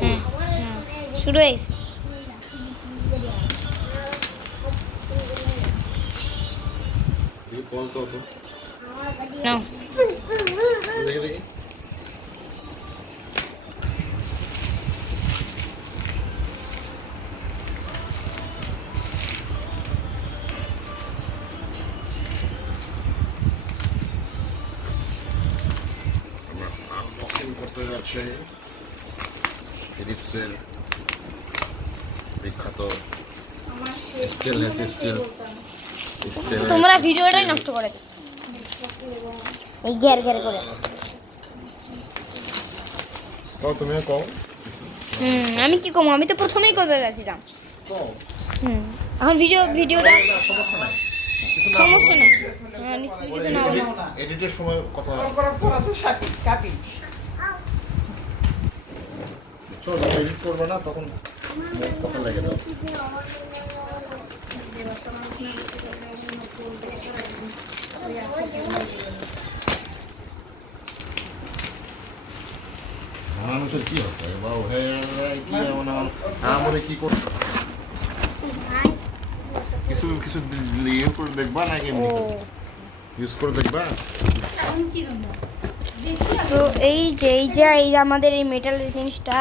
হ্যাঁ শুরু হয়েছে। নাও দেখি দেখি আমরা আনবক্সিং করতে যাচ্ছি ফিলিপসের বিখ্যাত স্টেল তোমরা ভিডিওটাই নষ্ট করে দিও। এই ঘের ঘের করে তুমিও কও আমি কি কম, আমি তো প্রথমেই করতে গেছিলাম। এখন ভিডিওটা সমস্যা নাই সমস্যা নেই। হ্যাঁ নিশ্চয়ই কিছু না হলে এডিটের সময় কথা চল এডিট করবে না তখন কথা লেগে যাবে মানুষের কি হচ্ছে বাবু কি এমন আমাদের কি করতে কিছু কিছু ইয়ে করে দেখবা নাকি ইউজ করে দেখবা তো এই যে আমাদের এই মেটালের জিনিসটা,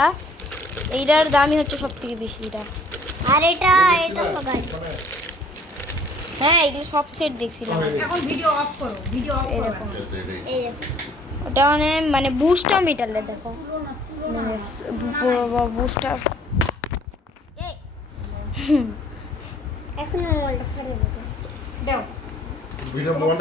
এইটার দামই হচ্ছে সব থেকে বেশি। এটা আর এটা লাগাই হ্যাঁ এগুলো সব সেট দেখছিলাম। এখন ভিডিও অফ করো, ভিডিও অফ করো। এরকম এই ওটা মানে বুস্টটা মেটালের দেখো, মানে বুস্টটা এখন মোবাইলটা ফেলে দিতে দাও ভিডিও মোবাইলটা